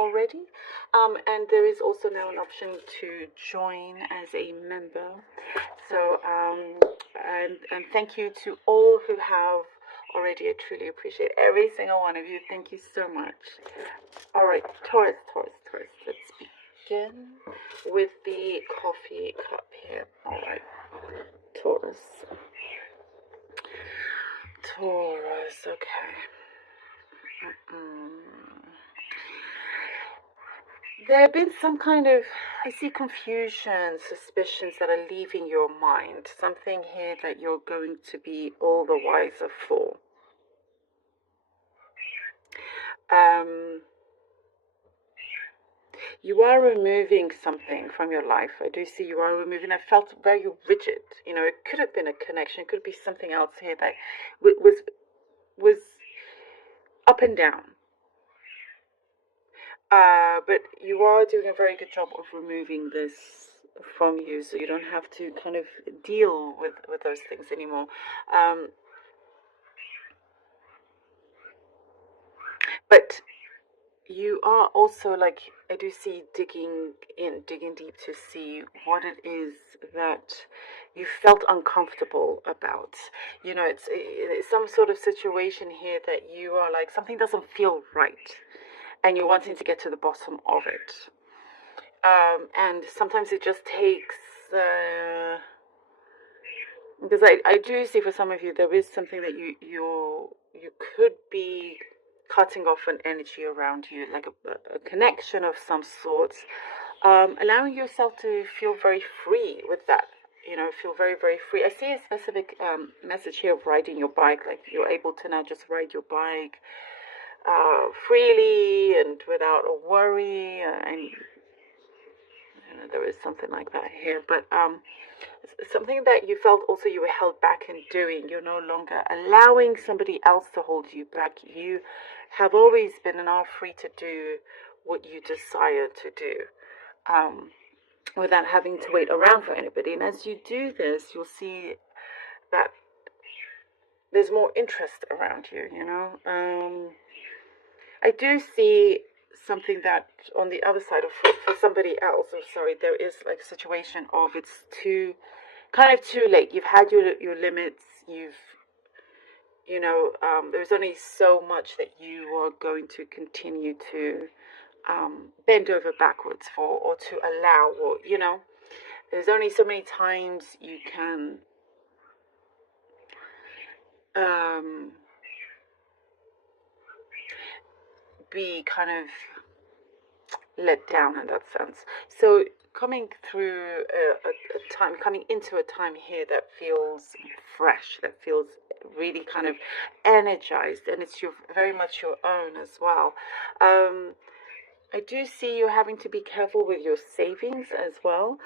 already, and there is also now an option to join as a member. So and thank you to all who have already. I truly appreciate every single one of you. Thank you so much. All right, Taurus. Let's begin with the coffee cup here. All right, Taurus. Okay. There have been some kind of, I see confusion, suspicions that are leaving your mind. Something here that you're going to be all the wiser for. You are removing something from your life. I do see you are removing. I felt very rigid. You know, it could have been a connection. It could be something else here that was up and down. But you are doing a very good job of removing this from you, so you don't have to kind of deal with those things anymore. But you are also, like, I do see digging deep to see what it is that you felt uncomfortable about. You know, it's some sort of situation here that you are like, something doesn't feel right, and you're wanting to get to the bottom of it. And sometimes it just takes, because I do see for some of you, there is something that you could be cutting off an energy around you, like a connection of some sort, allowing yourself to feel very free with that. You know, feel very, very free. I see a specific message here of riding your bike, like you're able to now just ride your bike freely and without a worry, and you know, there is something like that here. But something that you felt also you were held back in doing, you're no longer allowing somebody else to hold you back. You have always been and are free to do what you desire to do, without having to wait around for anybody. And as you do this, you'll see that there's more interest around you, you know. I do see something that on the other side of, for somebody else, there is like a situation of it's too late. You've had your limits. There's only so much that you are going to continue to bend over backwards for, or to allow, or there's only so many times you can be kind of let down in that sense. So coming into a time here that feels fresh, that feels really kind of energized, and it's very much your own as well. I do see you having to be careful with your savings as well.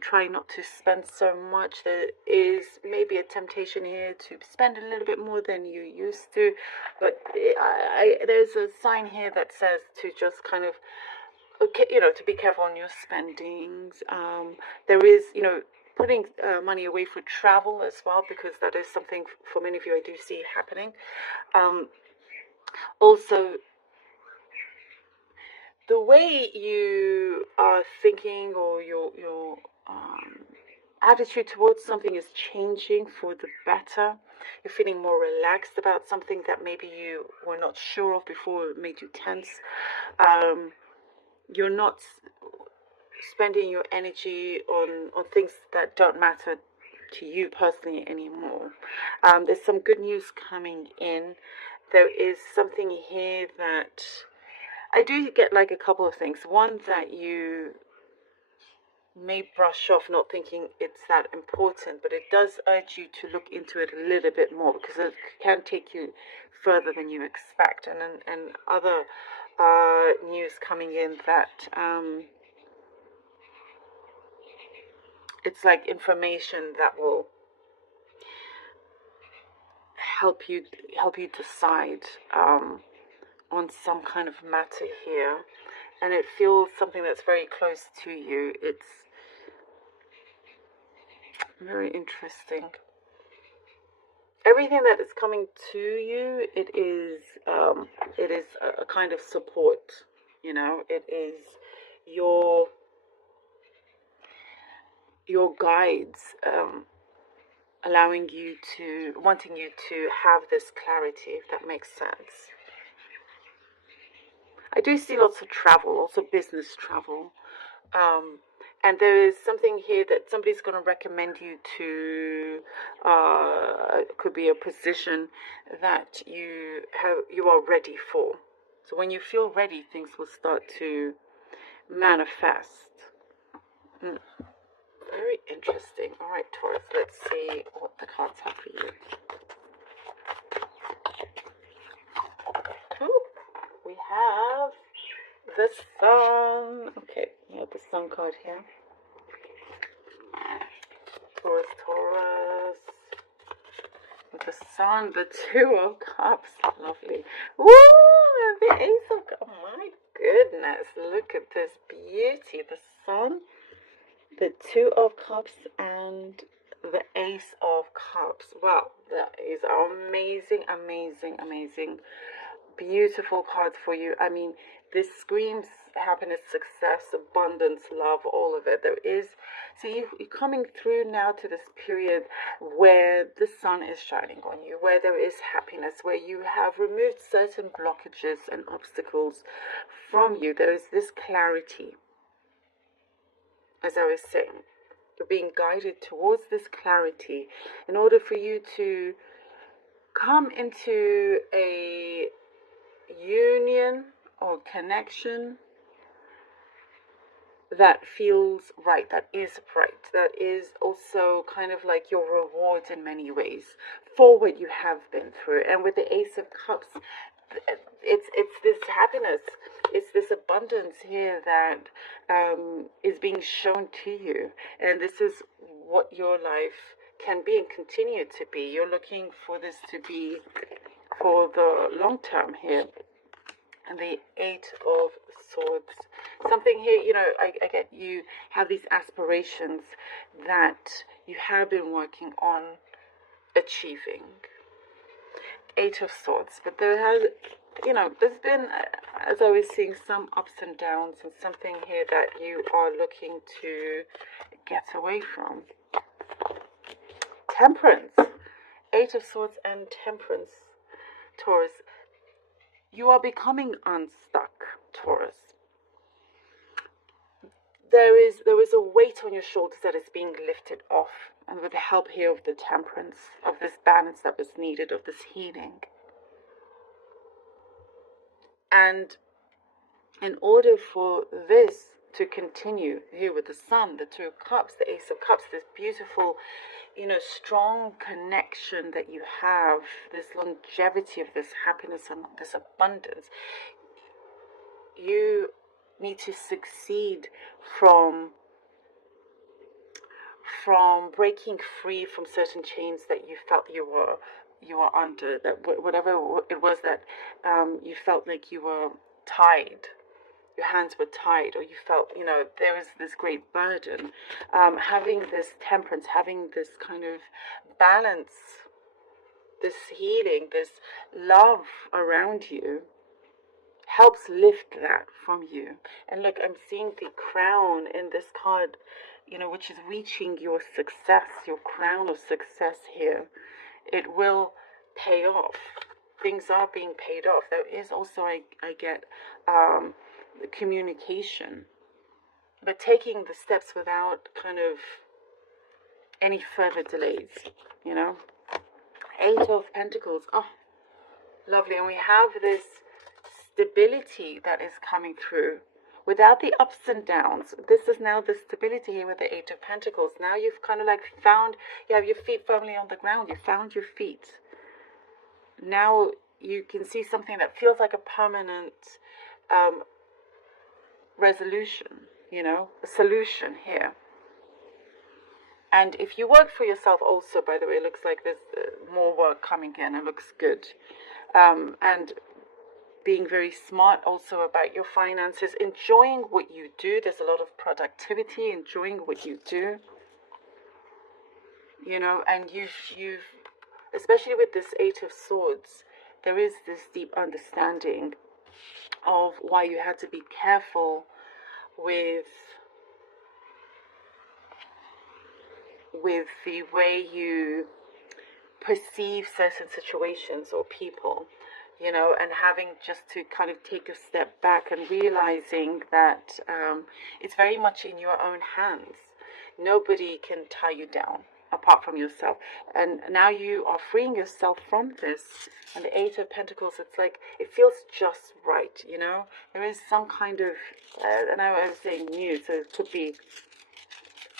Try not to spend so much. There is maybe a temptation here to spend a little bit more than you used to, but there's a sign here that says to just kind of, okay, to be careful on your spendings. There is, putting money away for travel as well, because that is something for many of you I do see happening. Also, the way you are thinking, or your attitude towards something is changing for the better. You're feeling more relaxed about something that maybe you were not sure of before. It made you tense. You're not spending your energy on things that don't matter to you personally anymore. There's some good news coming in. There is something here that I do get, like a couple of things. One, that you may brush off, not thinking it's that important, but it does urge you to look into it a little bit more, because it can take you further than you expect. And other news coming in that it's like information that will help you decide on some kind of matter here, and it feels something that's very close to you. It's very interesting. Everything that is coming to you, it is a kind of support. You know, it is your guides, allowing you to, wanting you to have this clarity, if that makes sense. I do see lots of travel, also business travel. And there is something here that somebody's going to recommend you to, could be a position that you are ready for. So when you feel ready, things will start to manifest. Very interesting. All right, Taurus, let's see what the cards have for you. Oh, we have the Sun. Okay, we have the Sun card here. Taurus. With the Sun, the Two of Cups. Lovely. Woo! The Ace of Cups. Oh my goodness. Look at this beauty. The Sun, the Two of Cups, and the Ace of Cups. Wow, that is amazing, amazing, amazing. Beautiful cards for you. I mean, this screams happiness, success, abundance, love, all of it. There is, see, you're coming through now to this period where the sun is shining on you, where there is happiness, where you have removed certain blockages and obstacles from you. There is this clarity. As I was saying, you're being guided towards this clarity in order for you to come into a union or connection that feels right, that is right, that is also kind of like your reward in many ways for what you have been through. And with the Ace of Cups, it's this happiness, it's this abundance here that is being shown to you, and this is what your life can be and continue to be. You're looking for this to be for the long term here. And the Eight of Swords. Something here, you know, I get you have these aspirations that you have been working on achieving. Eight of Swords. But there has, you know, there's been, as I was seeing, some ups and downs, and something here that you are looking to get away from. Temperance. Eight of Swords and Temperance, Taurus. You are becoming unstuck, Taurus. There is a weight on your shoulders that is being lifted off. And with the help here of the Temperance, of this balance that was needed, of this healing. And in order for this to continue, here with the Sun, the Two of Cups, the Ace of Cups, this beautiful, you know, strong connection that you have, this longevity of this happiness and this abundance, you need to succeed from breaking free from certain chains that you felt you were under, that whatever it was that you felt like you were tied, your hands were tied, or you felt, you know, there was this great burden. Having this temperance, having this kind of balance, this healing, this love around you helps lift that from you. And look, I'm seeing the crown in this card, you know, which is reaching your success, your crown of success here. It will pay off. Things are being paid off. There is also, I get, the communication, but taking the steps without kind of any further delays, you know. Eight of Pentacles. Oh, lovely. And we have this stability that is coming through without the ups and downs. This is now the stability here with the Eight of Pentacles. Now you've kind of like found, you have your feet firmly on the ground. You found your feet. Now you can see something that feels like a permanent resolution, you know, a solution here. And if you work for yourself also, by the way, it looks like there's more work coming in. It looks good. And being very smart also about your finances, enjoying what you do. There's a lot of productivity, enjoying what you do. You know, and you've especially with this Eight of Swords, there is this deep understanding of why you had to be careful with the way you perceive certain situations or people, you know, and having just to kind of take a step back and realizing that it's very much in your own hands. Nobody can tie you down apart from yourself. And now you are freeing yourself from this. And the Eight of Pentacles, it's like, it feels just right, you know. There is some kind of, and I was saying new, so it could be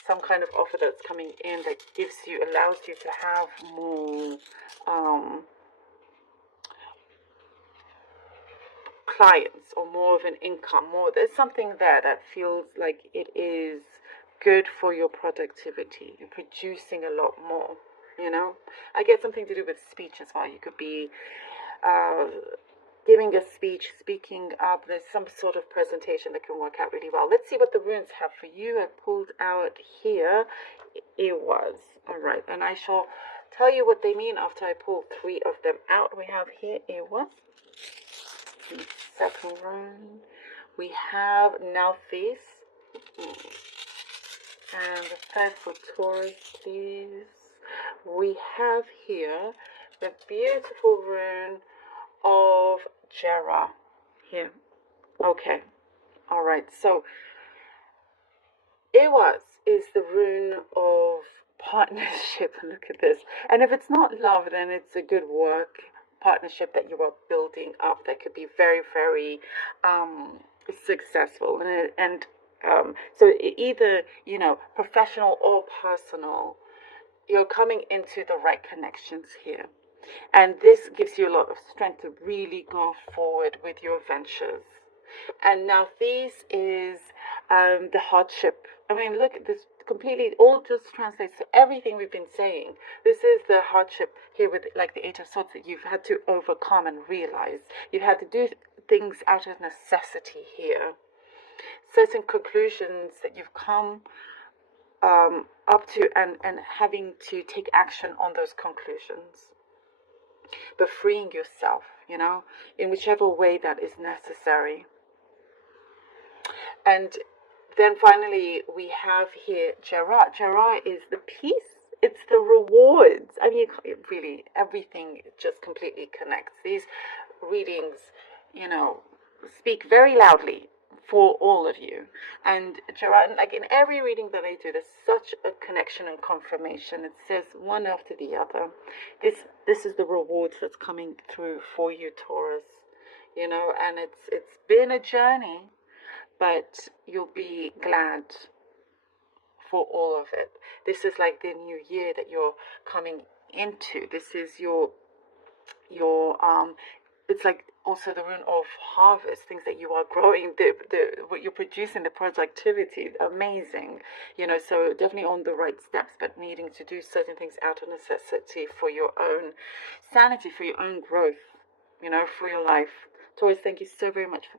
some kind of offer that's coming in that gives you, allows you to have more clients or more of an income, more, there's something there that feels like it is good for your productivity. You're producing a lot more, you know. I get something to do with speech as well. You could be giving a speech, speaking up. There's some sort of presentation that can work out really well. Let's see what the runes have for you. I pulled out here. It was all right, and I shall tell you what they mean after I pull 3 of them out. We have here it was the second rune. We have Nephthys. And the third for Taurus, please. We have here the beautiful rune of Jera here. Okay. All right. So Ewas is the rune of partnership. Look at this. And if it's not love, then it's a good work partnership that you are building up that could be very, very successful. And so either, you know, professional or personal, you're coming into the right connections here. And this gives you a lot of strength to really go forward with your ventures. And now this is the hardship. I mean, look at this, completely, all just translates to everything we've been saying. This is the hardship here with like the Eight of Swords that you've had to overcome and realize. You've had to do things out of necessity here. Certain conclusions that you've come up to and having to take action on those conclusions. But freeing yourself, you know, in whichever way that is necessary. And then finally, we have here Jera. Jera is the peace. It's the rewards. I mean, really, everything just completely connects. These readings, you know, speak very loudly for all of you. And Jera, like in every reading that I do, there's such a connection and confirmation. It says one after the other. This is the rewards that's coming through for you, Taurus. You know, and it's been a journey, but you'll be glad for all of it. This is like the new year that you're coming into. This is your it's like also the rune of harvest, things that you are growing, what you're producing, the productivity, amazing, you know. So definitely on the right steps, but needing to do certain things out of necessity for your own sanity, for your own growth, you know, for your life. Taurus, thank you so very much for